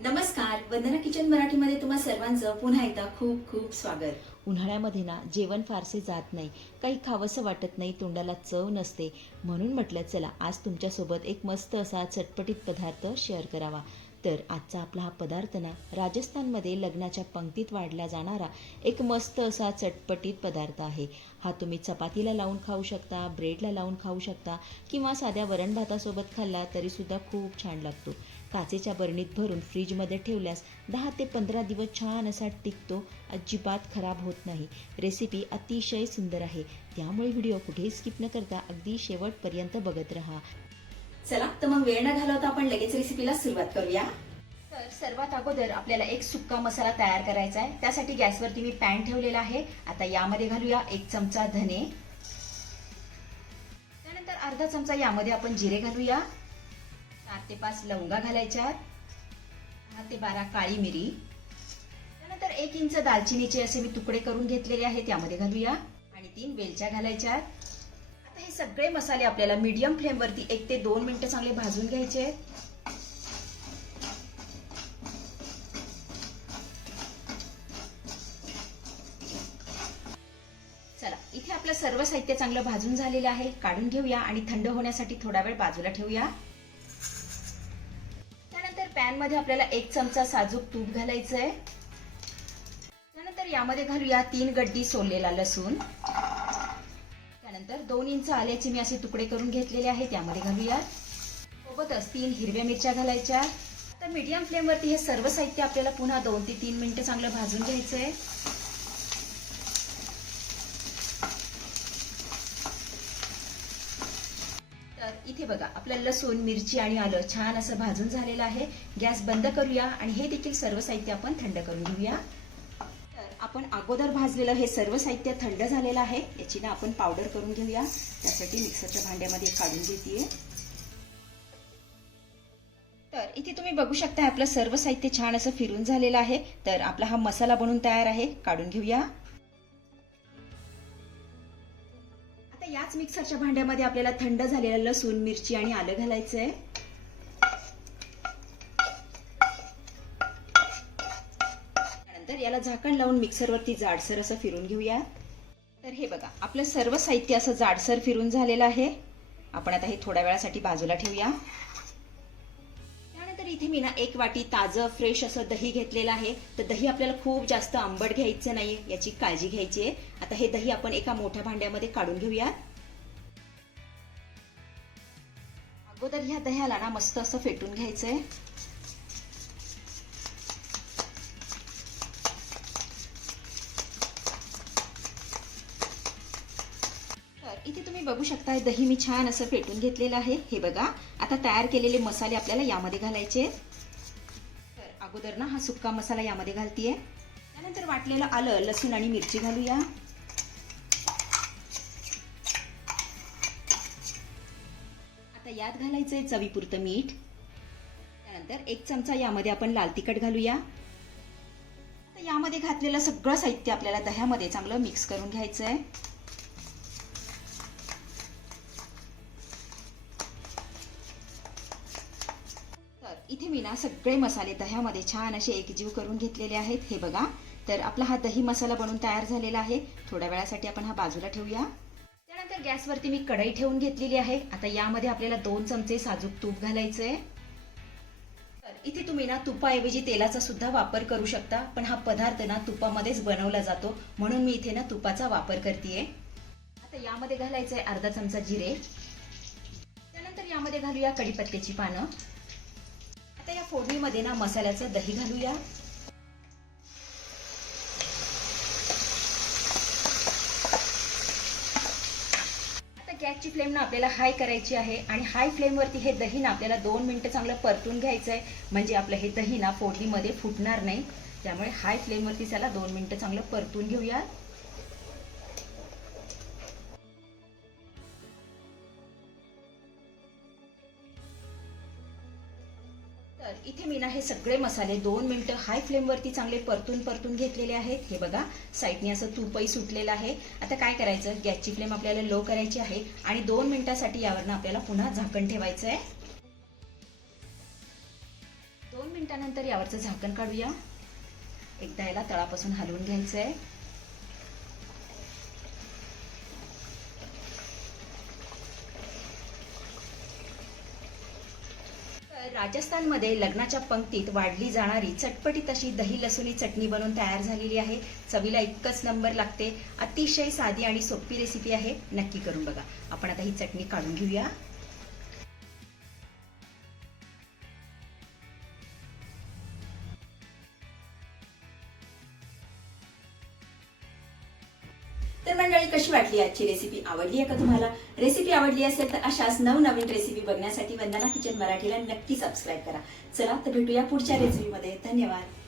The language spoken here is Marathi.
नमस्कार, वंदना किचन मराठीमध्ये तुम्हा सर्वांचं पुन्हा एकदा खूप खूप स्वागत. उन्हाळ्यामध्ये ना जेवण फारसे जात नाही, काही खावंसं वाटत नाही, तोंडाला चव नसते. म्हणून म्हटलं चला आज तुमच्यासोबत एक मस्त असा चटपटीत पदार्थ शेअर करावा. तर आजचा आपला हा पदार्थ ना राजस्थानमध्ये लग्नाच्या पंक्तीत वाढला जाणारा एक मस्त असा चटपटीत पदार्थ आहे. हा तुम्ही चपातीला लावून खाऊ शकता, ब्रेडला लावून खाऊ शकता किंवा साध्या वरण भातासोबत खाल्ला तरीसुद्धा खूप छान लागतो. काचेच्या बरणीत भरून फ्रीजमध्ये ठेवल्यास 10 ते 15 दिवस छान असा टिकतो, अजिबात खराब होत नाही. रेसिपी अतिशय सुंदर आहे, त्यामुळे व्हिडिओ कुठेही स्किप न करता अगदी शेवटपर्यंत बघत राहा. चला तर मग वेळ न घालवता आपण लगेच रेसिपीला सुरुवात करूया. तर सर्वात अगोदर आपल्याला एक सुक्का मसाला तयार करायचा आहे. त्यासाठी गॅसवरती मी पॅन ठेवलेला आहे. आता यामध्ये घालूया 1 चमचा धने, त्यानंतर अर्धा चमचा यामध्ये आपण जिरे घालूया, 4 ते 5 लवंगा घालायच्या, 10 ते 12 काळी मिरी, त्यानंतर 1 इंच दालचिनीचे असे मी तुकडे करून घेतलेले आहेत यामध्ये घालूया आणि 3 वेलच्या घालायच्या. आता हे सगळे मसाले आपल्याला मीडियम फ्लेमवरती 1 ते 2 मिनिटं चांगले भाजून घ्यायचे. चला, इथे आपलं सर्व साहित्य चांगलं भाजून झालेलं आहे. काढून घेऊया आणि थंड होण्यासाठी थोडा वेळ बाजूला ठेवूया. त्यानंतर पॅन मध्ये आपल्याला 1 चमचा साजूक तूप घालायचंय. त्यानंतर यामध्ये घालूया 3 गड्डी सोललेला लसूण, त्यानंतर 2 इंच आल्याचे मी असे तुकडे करून घेतलेले आहेत यामध्ये घालूया. सोबतच 3 हिरव्या मिरच्या घालायच्या. आता मीडियम फ्लेमवरती हे सर्व साहित्य आपल्याला पुन्हा 2 ते 3 मिनिटं चांगलं भाजून घ्यायचंय. तर इथे बघा आपलं लसूण, मिरची आणि आलं छान असं भाजून झालेलं आहे. गॅस बंद करूया आणि हे देखील सर्व साहित्य आपण थंड करून घेऊया. तर आपण अगोदर भाजलेलं हे सर्व साहित्य थंड झालेलं आहे. याची ना आपण पावडर करून घेऊया. त्यासाठी मिक्सरच्या भांड्यामध्ये काढून घेते. तर इथे तुम्ही बघू शकता आपलं सर्व साहित्य छान असं फिरून झालेलं आहे. तर आपला हा मसाला बनून तयार आहे. काढून घेऊया. आता याच मिक्सरच्या भांड्यामध्ये आपल्याला थंड झालेलं लसूण, मिरची आणि आलं घालायचंय. त्यानंतर याला झाकण लावून मिक्सरवरती जाडसर असं फिरून घेऊया. तर हे बघा आपलं सर्व साहित्य असं जाडसर फिरून झालेलं आहे. आपण आता हे थोड्या वेळासाठी बाजूला ठेवूया. त्यानंतर इथे मी ना 1 वाटी ताजं फ्रेश असं दही घेतलेलं आहे. तर दही आपल्याला खूप जास्त आंबट घ्यायचं नाही, याची काळजी घ्यायची आहे. आता हे दही आपण एका मोठ्या भांड्यामध्ये काढून घेऊया. अगोदर ह्या दह्याला ना मस्त असं फेटून घ्यायचंय. तर इथे तुम्ही बघू शकता दही मी छान असं फेटून घेतलेलं आहे. हे बघा आता तयार केलेले मसाले आपल्याला यामध्ये घालायचे. तर अगोदर ना हा सुक्का मसाला यामध्ये घालतीये. त्यानंतर वाटलेलं आलं, लसूण आणि मिरची घालूया. आता यात घालायचंय चवीपुरतं मीठ. त्यानंतर 1 चमचा यामध्ये आपण लाल तिखट घालूया. आता यामध्ये घातलेलं सगळं साहित्य आपल्याला दह्यामध्ये चांगलं मिक्स करून घ्यायचंय. इथे मी ना सगळे मसाले दह्यामध्ये छान असे एकजीव करून घेतलेले आहेत. हे बघा तर आपला हा दही मसाला बनून तयार झालेला आहे. थोड्या वेळासाठी आपण हा बाजूला ठेवूया. त्यानंतर गॅसवरती मी कढई ठेवून घेतलेली आहे. आता यामध्ये आपल्याला 2 चमचे साजूक तूप घालायचंय. तर इथे तुम्ही ना तुपाऐवजी तेलाचा सुद्धा वापर करू शकता, पण हा पदार्थ ना तुपामध्येच बनवला जातो म्हणून मी इथे ना तुपाचा वापर करतेय. आता यामध्ये घालायचंय अर्धा चमचा जिरे. त्यानंतर यामध्ये घालूया कढीपत्त्याची पानं. आता या फोडणीमध्ये ना मसाल्याचं दही घालूया. आता गॅसची फ्लेम ना आपल्याला हाय करायची आहे आणि हाय फ्लेमवरती हे दही ना आपल्याला 2 मिनिटं चांगलं परतून घ्यायचंय. म्हणजे आपलं हे दही ना फोडणीमध्ये फुटणार नाही. त्यामुळे हाय फ्लेमवरती त्याला 2 मिनिटं चांगलं परतून घेऊया. तर इथे मी ना हे सगळे मसाले 2 मिनिटं हाय फ्लेमवरती चांगले परतून घेतलेले आहेत. हे बघा साईडने असं तूपही सुटलेलं आहे. आता काय करायचं, गॅसची फ्लेम आपल्याला लो करायची आहे आणि 2 मिनिटांसाठी यावरनं आपल्याला पुन्हा झाकण ठेवायचं आहे. 2 मिनिटानंतर यावरचं झाकण काढूया. एकदा याला तळापासून हलवून घ्यायचं आहे. राजस्थानमध्ये लग्नाच्या पंक्तीत वाढली जाणारी चटपटीत अशी दही लसुणी चटणी बनवून तयार झालेली आहे. चवीला एकच नंबर लागते. अतिशय साधी आणि सोपी रेसिपी आहे. नक्की करून बघा. आपण आता ही चटणी काढून घेऊया. तर मंडळी, कशी वाटली आजची रेसिपी? आवडली आहे का तुम्हाला? रेसिपी आवडली असेल तर अशाच नवनवीन रेसिपी बघण्यासाठी वंदना किचन मराठीला नक्की सबस्क्राईब करा. चला तर भेटूया पुढच्या रेसिपीमध्ये. धन्यवाद.